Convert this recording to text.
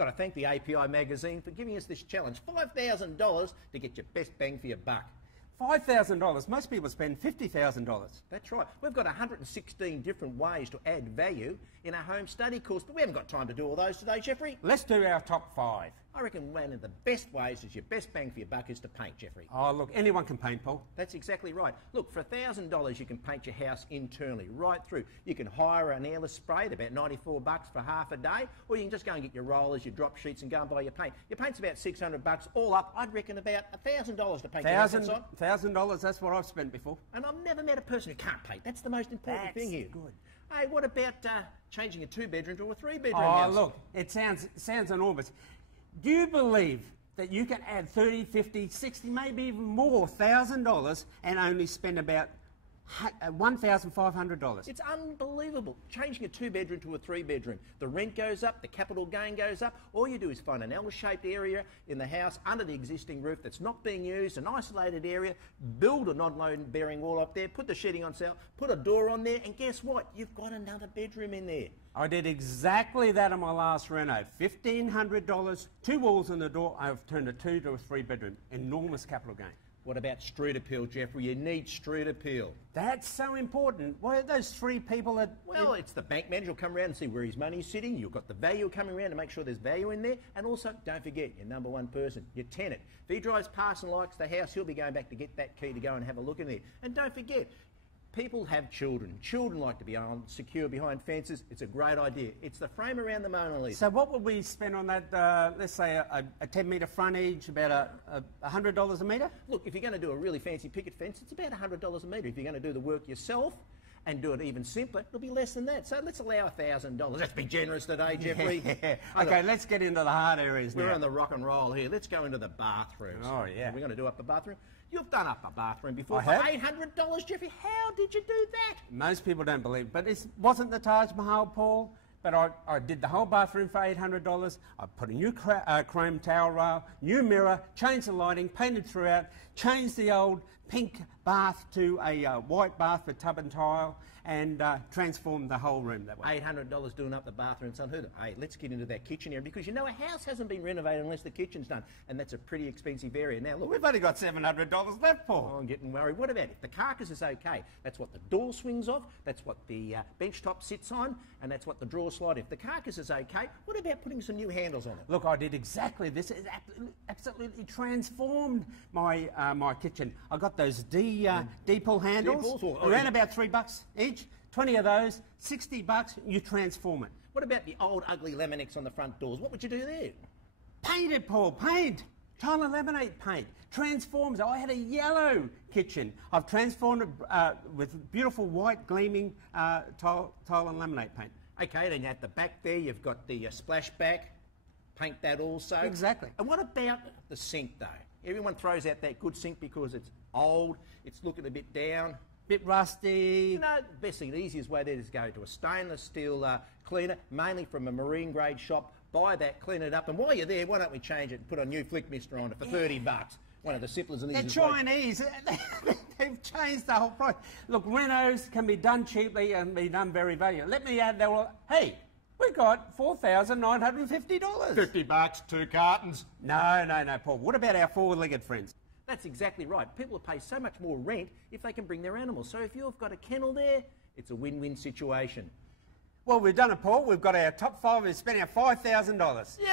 Got to thank the API magazine for giving us this challenge. $5,000 to get your best bang for your buck. $5,000. Most people spend $50,000. That's right. We've got 116 different ways to add value in our home study course, but we haven't got time to do all those today, Jeffrey. Let's do our top 5. I reckon one of the best ways is your best bang for your buck is to paint, Jeffrey. Oh, look, anyone can paint, Paul. That's exactly right. Look, for $1,000 you can paint your house internally, right through. You can hire an airless spray at about $94 for half a day, or you can just go and get your rollers, your drop sheets and go and buy your paint. Your paint's about $600 all up. I'd reckon about $1,000 to paint your house on. $1,000, that's what I've spent before. And I've never met a person who can't paint. That's the most important thing here. Good. Hey, what about changing a 2-bedroom to a 3-bedroom Oh, house? look, it sounds enormous. Do you believe that you can add $30, $50, $60, maybe even more $1,000 and only spend about $1,500? It's unbelievable. Changing a 2-bedroom to a 3-bedroom. The rent goes up, the capital gain goes up. All you do is find an L-shaped area in the house under the existing roof that's not being used, an isolated area, build a non-load bearing wall up there, put the sheeting on sale, put a door on there, and guess what? You've got another bedroom in there. I did exactly that on my last reno. $1,500, 2 walls and a door. I've turned a 2 to a 3-bedroom. Enormous capital gain. What about street appeal, Jeffrey? You need street appeal. That's so important. Why are those 3 people that... Well, it's the bank manager will come around and see where his money's sitting. You've got the value coming around to make sure there's value in there. And also, don't forget, your number 1 person, your tenant. If he drives past and likes the house, he'll be going back to get that key to go and have a look in there. And don't forget, people have children. Children like to be secure behind fences. It's a great idea. It's the frame around the Mona Lisa. So what would we spend on that, let's say a 10-metre frontage, about $100 a metre? Look, if you're going to do a really fancy picket fence, it's about $100 a metre. If you're going to do the work yourself and do it even simpler, it'll be less than that. So let's allow $1,000. Let's be generous today, Jeffrey. Yeah. Okay, let's get into the hard areas now. We're on the rock and roll here. Let's go into the bathrooms. Oh, yeah. We're going to do up the bathroom. You've done up a bathroom before I for have. $800, Jeffrey. How did you do that? Most people don't believe it, but it wasn't the Taj Mahal, Paul. But I did the whole bathroom for $800. I put a new chrome towel rail, new mirror, changed the lighting, painted throughout, changed the old pink bath to a white bath with tub and tile, and transformed the whole room that way. $800 doing up the bathroom, son. Hey, let's get into that kitchen area, because you know a house hasn't been renovated unless the kitchen's done, and that's a pretty expensive area. Now, look, We've only got $700 left, Paul. Oh, I'm getting worried. What about if the carcass is okay? That's what the door swings off, that's what the bench top sits on, and that's what the drawer slide. If the carcass is okay, what about putting some new handles on it? Look, I did exactly this. It absolutely transformed my my kitchen. I got those D-pull handles. Around about $3 each. 20 of those, $60. You transform it. What about the old ugly Laminex on the front doors? What would you do there? Paint it, Paul. Paint. Tile and laminate paint. Transforms. I had a yellow kitchen. I've transformed it with beautiful white gleaming tile and laminate paint. Okay, then at the back there, you've got the splashback. Paint that also. Exactly. And what about the sink, though? Everyone throws out that good sink because it's old, it's looking a bit down. Bit rusty. You know, the best thing, the easiest way there is go to a stainless steel cleaner, mainly from a marine grade shop. Buy that, clean it up, and while you're there, why don't we change it and put a new flick mister on it for $30? One of the simplest and easiest They're Chinese. They've changed the whole price. Look, renos can be done cheaply and be done very valuable. Let me add that. Well, hey, we got $4,950. $50, 2 cartons. No, Paul. What about our 4-legged friends? That's exactly right. People will pay so much more rent if they can bring their animals. So if you've got a kennel there, it's a win-win situation. Well, we've done it, Paul. We've got our top 5. We've spent our $5,000. Yay!